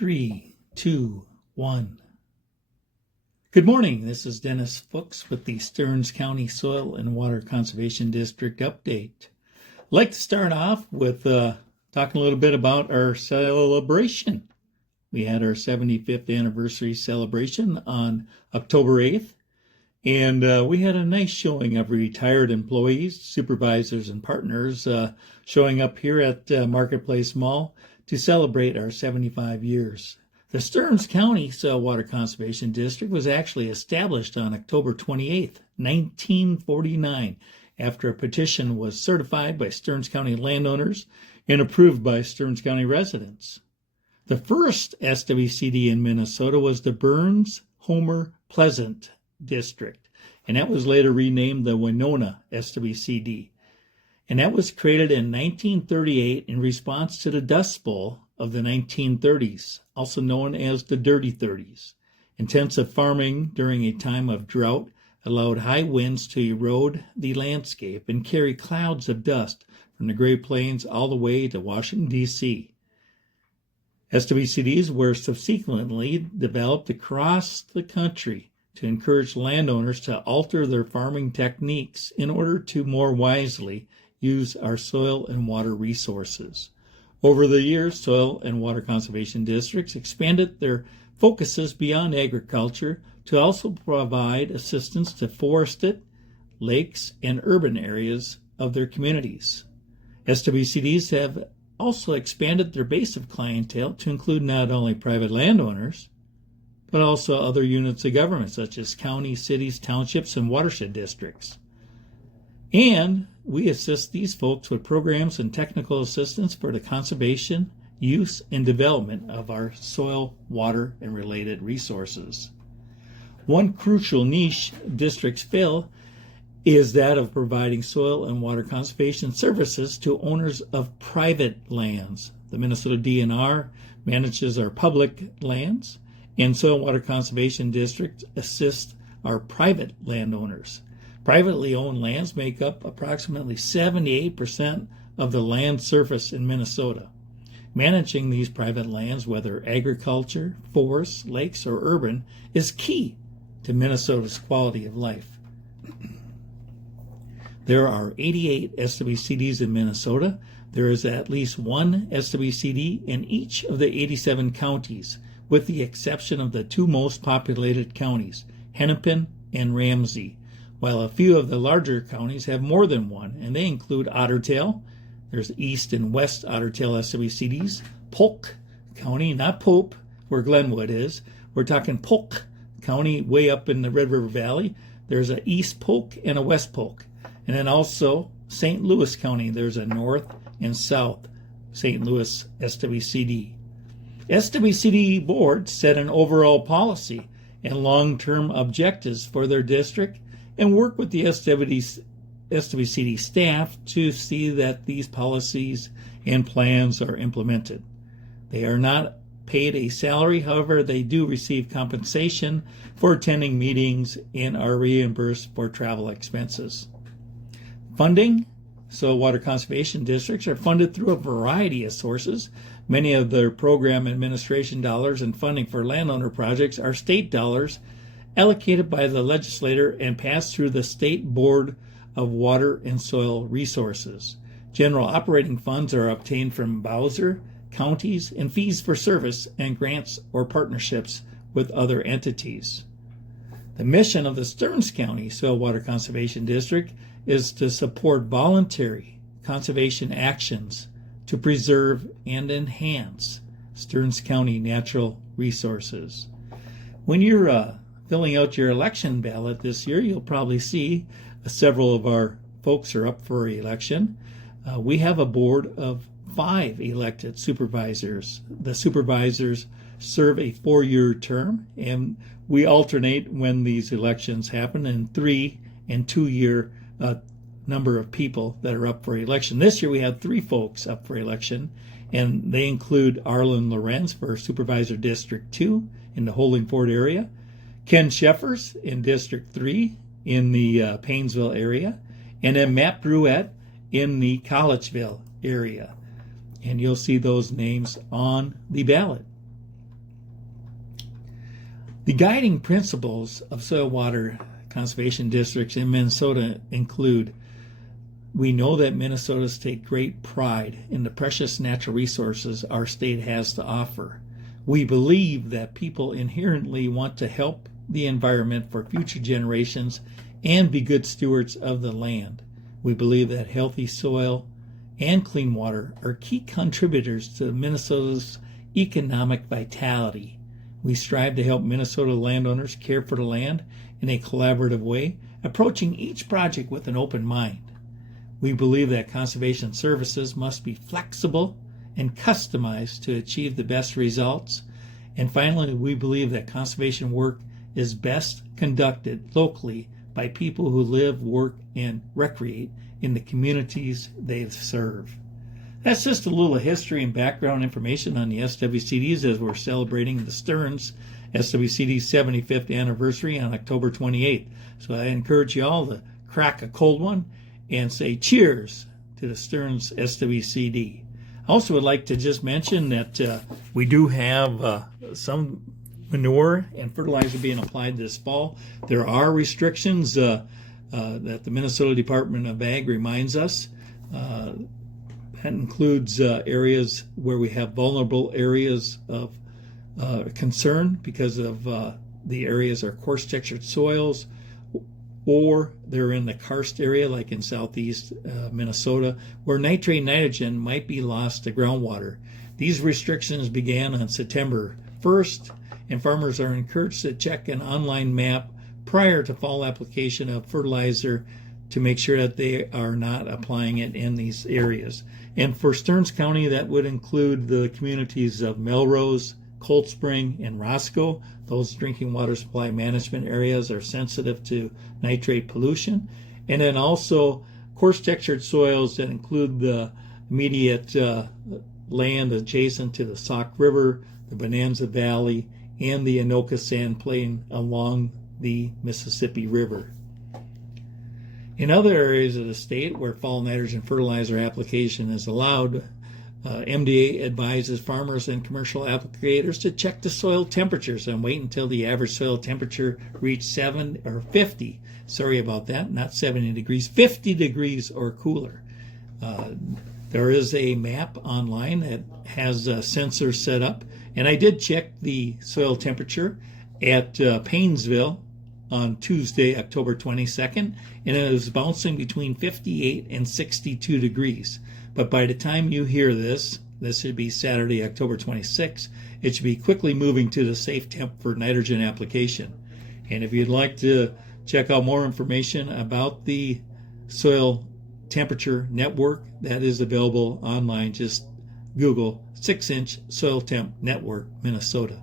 3, 2, 1. Good morning. This is Dennis Fuchs with the Stearns County Soil and Water Conservation District update. I'd like to start off with talking a little bit about our celebration. We had our 75th anniversary celebration on October 8th, and we had a nice showing of retired employees, supervisors, and partners showing up here at Marketplace Mall to celebrate our 75 years. The Stearns County Soil Water Conservation District was actually established on October 28, 1949, after a petition was certified by Stearns County landowners and approved by Stearns County residents. The first SWCD in Minnesota was the Burns-Homer-Pleasant District, and that was later renamed the Winona SWCD. And that was created in 1938 in response to the Dust Bowl of the 1930s, also known as the Dirty 30s. Intensive farming during a time of drought allowed high winds to erode the landscape and carry clouds of dust from the Great Plains all the way to Washington, D.C. SWCDs were subsequently developed across the country to encourage landowners to alter their farming techniques in order to more wisely use our soil and water resources. Over the years, soil and water conservation districts expanded their focuses beyond agriculture to also provide assistance to forested, lakes, and urban areas of their communities. SWCDs have also expanded their base of clientele to include not only private landowners, but also other units of government such as counties, cities, townships, and watershed districts. And we assist these folks with programs and technical assistance for the conservation, use, and development of our soil, water, and related resources. One crucial niche districts fill is that of providing soil and water conservation services to owners of private lands. The Minnesota DNR manages our public lands, and Soil and Water Conservation District assists our private landowners. Privately owned lands make up approximately 78% of the land surface in Minnesota. Managing these private lands, whether agriculture, forests, lakes, or urban, is key to Minnesota's quality of life. There are 88 SWCDs in Minnesota. There is at least one SWCD in each of the 87 counties, with the exception of the two most populated counties, Hennepin and Ramsey, while a few of the larger counties have more than one, and they include Ottertail. There's East and West Ottertail SWCDs, Polk County, not Pope, where Glenwood is. We're talking Polk County, way up in the Red River Valley. There's a East Polk and a West Polk. And then also St. Louis County, there's a North and South St. Louis SWCD. SWCD boards set an overall policy and long-term objectives for their district and work with the SWCD staff to see that these policies and plans are implemented. They are not paid a salary, however, they do receive compensation for attending meetings and are reimbursed for travel expenses. Funding. Soil water conservation districts are funded through a variety of sources. Many of their program administration dollars and funding for landowner projects are state dollars allocated by the legislator and passed through the State Board of Water and Soil Resources. General operating funds are obtained from Bowser, counties, and fees for service and grants or partnerships with other entities. The mission of the Stearns County Soil Water Conservation District is to support voluntary conservation actions to preserve and enhance Stearns County natural resources. When you're filling out your election ballot this year, you'll probably see several of our folks are up for election. We have a board of 5 elected supervisors. The supervisors serve a 4-year term, and we alternate when these elections happen in 3 and 2-year number of people that are up for election. This year we had 3 folks up for election, and they include Arlen Lorenz for Supervisor District 2 in the Holdingford area, Ken Sheffers in District 3 in the Paynesville area, and then Matt Bruette in the Collegeville area. And you'll see those names on the ballot. The guiding principles of soil water conservation districts in Minnesota include: we know that Minnesotans take great pride in the precious natural resources our state has to offer. We believe that people inherently want to help the environment for future generations and be good stewards of the land. We believe that healthy soil and clean water are key contributors to Minnesota's economic vitality. We strive to help Minnesota landowners care for the land in a collaborative way, approaching each project with an open mind. We believe that conservation services must be flexible and customized to achieve the best results. And finally, we believe that conservation work is best conducted locally by people who live, work, and recreate in the communities they serve. That's just a little history and background information on the SWCDs as we're celebrating the Stearns SWCD 75th anniversary on October 28th. So I encourage you all to crack a cold one and say cheers to the Stearns SWCD. I also would like to just mention that we do have some manure and fertilizer being applied this fall. There are restrictions that the Minnesota Department of Ag reminds us. That includes areas where we have vulnerable areas of concern because of the areas are coarse textured soils, or they're in the karst area like in southeast Minnesota, where nitrate and nitrogen might be lost to groundwater. These restrictions began on September 1st, and farmers are encouraged to check an online map prior to fall application of fertilizer to make sure that they are not applying it in these areas. And for Stearns County, that would include the communities of Melrose, Cold Spring, and Roscoe. Those drinking water supply management areas are sensitive to nitrate pollution. And then also coarse textured soils that include the immediate land adjacent to the Sauk River, the Bonanza Valley, and the Anoka Sand Plain along the Mississippi River. In other areas of the state where fall nitrogen fertilizer application is allowed, MDA advises farmers and commercial applicators to check the soil temperatures and wait until the average soil temperature reach 50 degrees, 50 degrees or cooler. There is a map online that has sensors set up, and I did check the soil temperature at Paynesville on Tuesday, October 22nd, and it was bouncing between 58 and 62 degrees. But by the time you hear this should be Saturday, October 26th, it should be quickly moving to the safe temp for nitrogen application. And if you'd like to check out more information about the soil temperature network, that is available online. Just Google 6-inch soil temp network, Minnesota.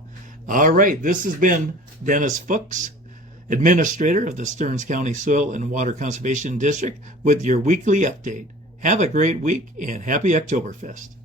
All right, this has been Dennis Fuchs, Administrator of the Stearns County Soil and Water Conservation District, with your weekly update. Have a great week and happy Oktoberfest.